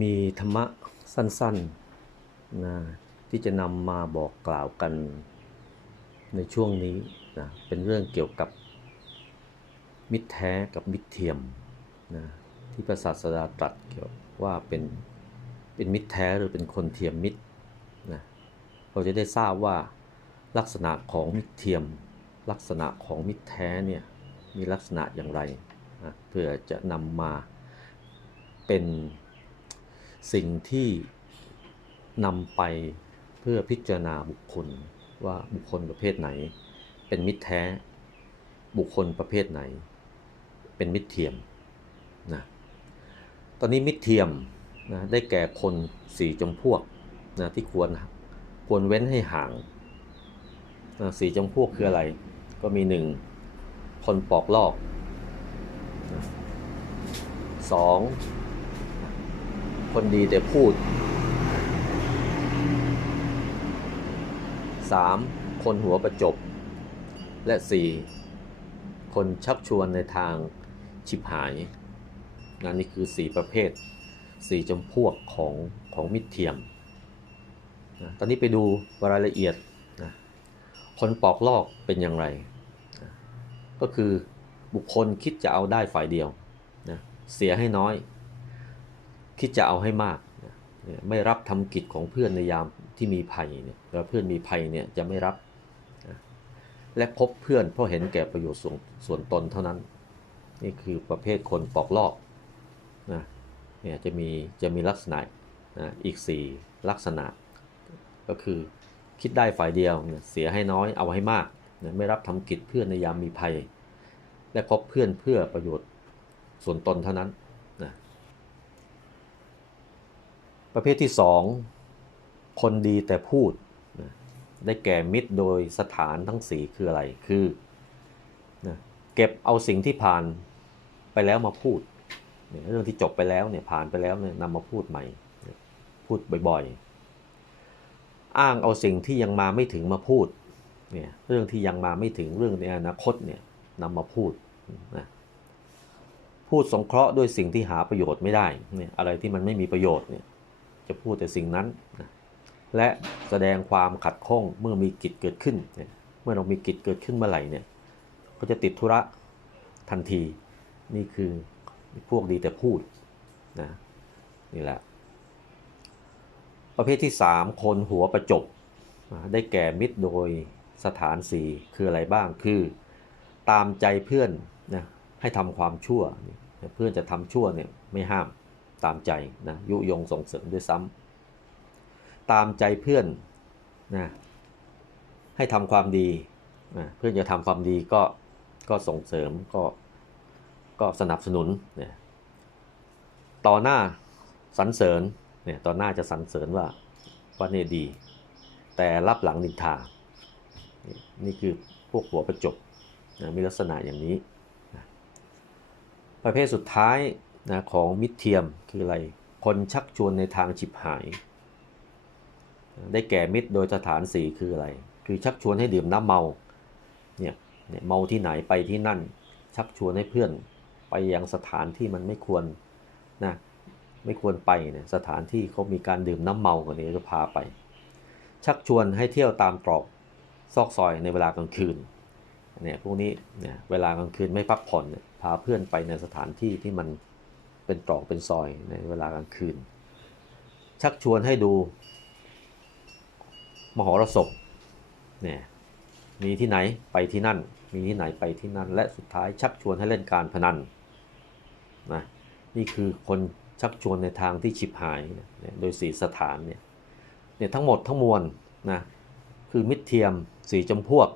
มีธรรมะสั้นๆนะที่จะนำมาบอกกล่าวกันในช่วงนี้นะเป็นเรื่องเกี่ยวกับมิตรแท้กับมิตรเทียมนะที่พระศาสดาตรัสเกี่ยวว่าเป็นเป็นมิตรแท้หรือเป็นคนเทียมมิตรนะเราจะได้ทราบว่าลักษณะของมิตรเทียม ลักษณะของมิตรแท้เนี่ยมีลักษณะอย่างไรนะเพื่อจะนำมาเป็น สิ่งที่นำไปเพื่อพิจารณาบุคคลว่าบุคคลประเภทไหน เป็นมิตรแท้ บุคคลประเภทไหน เป็นมิตรเทียมนะตอนนี้มิตรเทียมนะได้แก่คนสี่จำพวกนะที่ควรควรเว้นให้ห่างนะสี่จำพวกคืออะไร ก็มีหนึ่งคนปอกลอกนะสอง คนดีแต่พูด 3. คนหัวประจบ และ 4. คนชักชวนในทางชิบหายนะนี่คือ 4 ประเภท 4จำพวกของของมิตรเทียมนะตอนนี้ไปดูรายละเอียดนะคนปอกลอกเป็นอย่างไรนะก็คือบุคคลคิดจะเอาได้ฝ่ายเดียวนะเสียให้น้อย คิดจะเอาให้มากไม่รับทำกิจของเพื่อนในยามที่มีภัยเนี่ยแล้วเพื่อนมีภัยเนี่ยจะไม่รับ และคบเพื่อนเพราะเห็นแก่ประโยชน์ส่วนส่วนตนเท่านั้น นี่คือประเภทคนปอกลอกนะเนี่ยจะมีจะมีลักษณะนะอีก 4 ลักษณะ ก็คือคิดได้ฝ่ายเดียวเยเสียให้น้อยเอาให้มากนะไม่รับทำกิจเพื่อนในยามมีภัย และคบเพื่อนเพื่อประโยชน์ส่วนตนเท่านั้นนะ ประเภทที่2คนดีแต่พูดนะได้แก่มิตรโดยสถานทั้งสีคืออะไร คือนะเก็บเอาสิ่งที่ผ่านไปแล้วมาพูดเนี่ยเรื่องที่จบไปแล้วเนี่ยผ่านไปแล้วเนี่ยนำมาพูดใหม่ พูดบ่อยๆ อ้างเอาสิ่งที่ยังมาไม่ถึงมาพูดเนี่ยเรื่องที่ยังมาไม่ถึงเรื่องในอนาคตเนี่ยนำมาพูดนะพูดสงเคราะห์ด้วยสิ่งที่หาประโยชน์ไม่ได้เนี่ยอะไรที่มันไม่มีประโยชน์เนี่ย จะพูดแต่สิ่งนั้นนะและแสดงความขัดข้องเมื่อมีกิจเกิดขึ้นเนี่ยเมื่อเรามีกิจเกิดขึ้นเมื่อไหร่เนี่ยก็จะติดธุระทันทีนี่คือพวกดีแต่พูดนะนี่แหละ ประเภทที่ 3 คนหัวประจบได้แก่มิตรโดยสถานสีคืออะไรบ้างคือ ตามใจเพื่อนนะให้ทำความชั่ว เพื่อนจะทำชั่วเนี่ยไม่ห้าม ตามใจนะยุยงส่งเสริมด้วยซ้ำตามใจเพื่อนนะให้ทำความดีนะเพื่อนจะทำความดีก็ก็ส่งเสริมก็ก็สนับสนุนเนี่ยต่อหน้าสรรเสริญเนี่ยต่อหน้าจะสรรเสริญว่าว่าเนี่ยดี แต่รับหลังนินทา นี่นี่คือพวกหัวประจบนะมีลักษณะอย่างนี้ ประเภทสุดท้าย นะของมิตรเทียมคืออะไร คนชักชวนในทางฉิบหาย ได้แก่มิตรโดยสถานสีคืออะไร คือชักชวนให้ดื่มน้ำเมาเนี่ยเนี่ยเมาที่ไหนไปที่นั่น ชักชวนให้เพื่อนไปยังสถานที่มันไม่ควรนะไม่ควรไปเนี่ยสถานที่เขามีการดื่มน้ำเมากันนี้จะพาไป ชักชวนให้เที่ยวตามตรอกซอกซอยในเวลากลางคืนเนี่ยพวกนี้เนี่ยเวลากลางคืนไม่พักผ่อนพาเพื่อนไปในสถานที่ที่มัน เป็นตรอกเป็นซอยในเวลากลางคืน ชักชวนให้ดู มหรสพเนี่ยมีที่ไหนไปที่นั่น มีที่ไหนไปที่นั่น และสุดท้ายชักชวนให้เล่นการพนันนะนี่คือคนชักชวนในทางที่ฉิบหายนี่ยโดยสีสถานเนี่ยเนี่ยทั้งหมดทั้งมวลนะคือมิตรเทียมสีจำพวก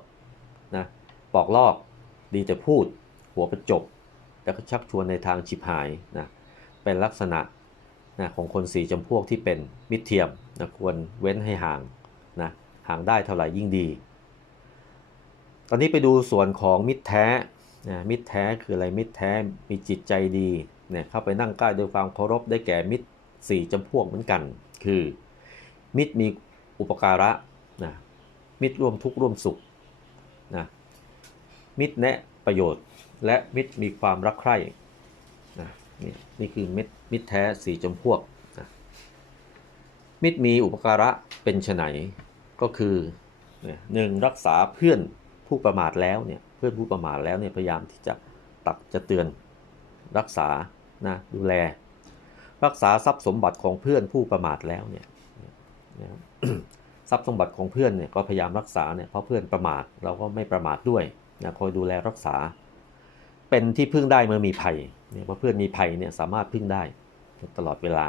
นะปอกลอกดีแต่พูด หัวประจบ แล้วก็ชักชวนในทางฉิบหายนะ เป็นลักษณะนะของคนสีจำพวกที่เป็นมิตรเทียมนะควรเว้นให้ห่างนะห่างได้เท่าไหร่ยิ่งดี ตอนนี้ไปดูส่วนของมิตรแท้นะมิตรแท้คืออะไรมิตรแท้มีจิตใจดีเนี่ยเข้าไปนั่งใกล้ด้วยความเคารพได้แก่มิตรสี่จำพวกเหมือนกัน คือ มิตรมีอุปการะนะมิตรร่วมทุกข์ร่วมสุขนะมิตรแนะประโยชน์ และมิตรมีความรักใคร่ นี่นี่คือมิตรมิตรแท้สี่จำพวกนะมิตรมีอุปการะเป็นไฉนก็คือหนึ่งรักษาเพื่อนผู้ประมาทแล้วเนี่ยเพื่อนผู้ประมาทแล้วเนี่ยพยายามที่จะตักจะเตือนรักษานะดูแล รักษาทรัพย์สมบัติของเพื่อนผู้ประมาทแล้วเนี่ยทรัพย์สมบัติของเพื่อนเนี่ยก็พยายามรักษาเนี่ยเพราะเพื่อนประมาทเราก็ไม่ประมาทด้วยนะคอยดูแลรักษา เป็นที่พึ่งได้เมื่อมีภัยเนี่ยเพราะเพื่อนมีภัยเนี่ยสามารถพึ่งได้ตลอดเวลา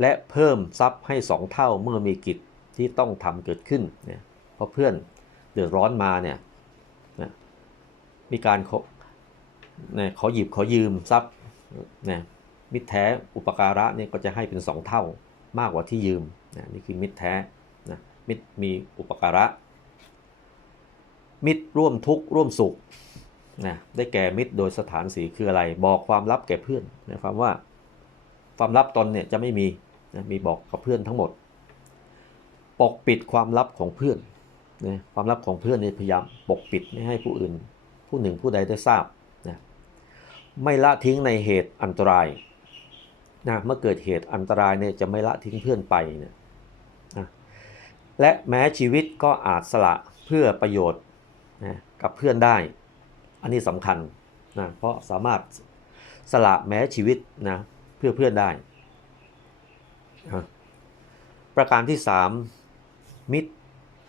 และเพิ่มทรัพย์ให้สองเท่าเมื่อมีกิจที่ต้องทำเกิดขึ้นเนี่ยเพราะเพื่อนเดือดร้อนมาเนี่ยนะมีการขอเนี่ยขอหยิบขอยืมทรัพย์เนี่ยมิตรแท้อุปการะเนี่ยก็จะให้เป็นสองเท่ามากกว่าที่ยืมนะนี่คือมิตรแท้นะมิตรมีอุปการะ มิตรร่วมทุกข์ร่วมสุข นะได้แก่มิตรโดยสถานสีคืออะไร บอกความลับแก่เพื่อนหมายความว่าความลับตนเนี่ยจะไม่มีนะมีบอกกับเพื่อนทั้งหมด ปกปิดความลับของเพื่อนนะความลับของเพื่อนเนี่ยพยายามปกปิดไม่ให้ผู้อื่น ผู้หนึ่งผู้ใดได้ทราบนะไม่ละทิ้งในเหตุอันตรายนะเมื่อเกิดเหตุอันตรายเนี่ยจะไม่ละทิ้งเพื่อนไปเนี่ยนะและแม้ชีวิตก็อาจสละเพื่อประโยชน์นะกับเพื่อนได้ อันนี้สำคัญนะเพราะสามารถสละแม้ชีวิตนะเพื่อเพื่อนได้นะประการที่ 3 มิตร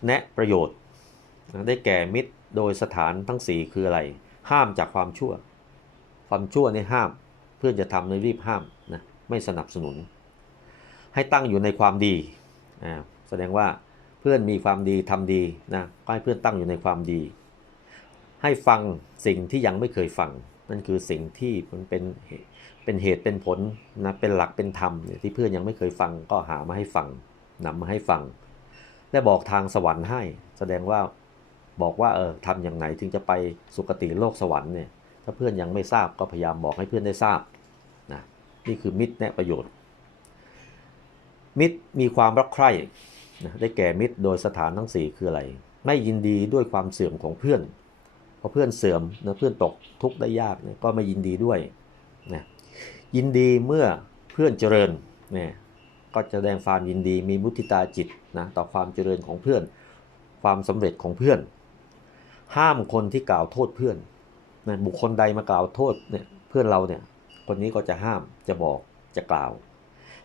แนะประโยชน์นะได้แก่มิตรโดยสถานทั้งสีคืออะไร ห้ามจากความชั่ว ความชั่วนี่ห้าม เพื่อนจะทำในรีบห้ามนะไม่สนับสนุน ให้ตั้งอยู่ในความดีแสดงว่าเพื่อนมีความดีทำดีนะก็ให้เพื่อนตั้งอยู่ในความดี ให้ฟังสิ่งที่ยังไม่เคยฟัง นั่นคือสิ่งที่มันเป็นเป็นเหตุเป็นผลนะเป็นหลักเป็นธรรมที่เพื่อนยังไม่เคยฟังก็หามาให้ฟังนำมาให้ฟัง และบอกทางสวรรค์ให้ แสดงว่าบอกว่าเออทำอย่างไหนถึงจะไปสุคติโลกสวรรค์เนี่ยถ้าเพื่อนยังไม่ทราบก็พยายามบอกให้เพื่อนได้ทราบนะนี่คือมิตรแนะประโยชน์ มิตรมีความรักใคร่นะได้แก่มิตรโดยสถานทั้งสี่คืออะไร ไม่ยินดีด้วยความเสื่อมของเพื่อน อเพื่อนเสื่อมนะเพื่อนตกทุกข์ได้ยากเนี่ยก็ไม่ยินดีด้วยนะยินดีเมื่อเพื่อนเจริญเนี่ยก็จะแสดงความยินดีมีมุทิตาจิตนะต่อความเจริญของเพื่อน ความสำเร็จของเพื่อน ห้ามคนที่กล่าวโทษเพื่อนนะบุคคลใดมากล่าวโทษเนี่ยเพื่อนเราเนี่ยคนนี้ก็จะห้ามจะบอกจะกล่าว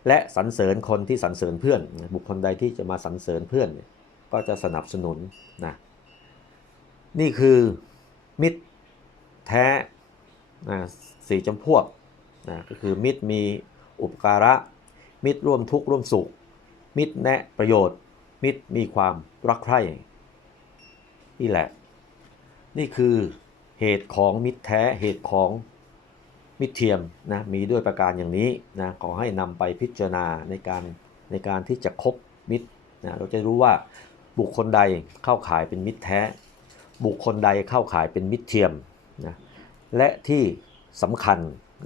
และสรรเสริญคนที่สรรเสริญเพื่อนนะบุคคลใดที่จะมาสรรเสริญเพื่อน ก็จะสนับสนุนนะนี่คือ มิตรแท้นะสี่จำพวกนะก็คือมิตรมีอุปการะ มิตรร่วมทุกข์ร่วมสุข มิตรแนะประโยชน์ มิตรมีความรักใคร่นี่แหละ นี่คือเหตุของมิตรแท้เหตุของมิตรเทียมนะมีด้วยประการอย่างนี้นะขอให้นำไปพิจารณาในการในการที่จะคบมิตรนะเราจะรู้ว่าบุคคลใดเข้าขายเป็นมิตรแท้ บุคคลใดเข้าข่ายเป็นมิตรเทียมนะและที่สำคัญ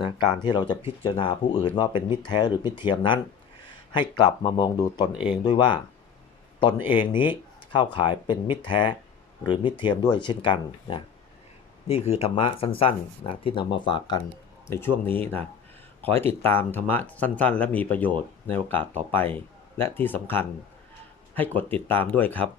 นะการที่เราจะพิจารณาผู้อื่นว่าเป็นมิตรแท้หรือมิตรเทียมนั้น ให้กลับมามองดูตนเองด้วยว่า ตนเองนี้เข้าข่ายเป็นมิตรแท้หรือมิตรเทียมด้วยเช่นกันนะนี่คือธรรมะสั้นๆนะที่นำมาฝากกันในช่วงนี้นะขอให้ติดตามธรรมะสั้นๆ และมีประโยชน์ในโอกาสต่อไป และที่สำคัญให้กดติดตามด้วยครับ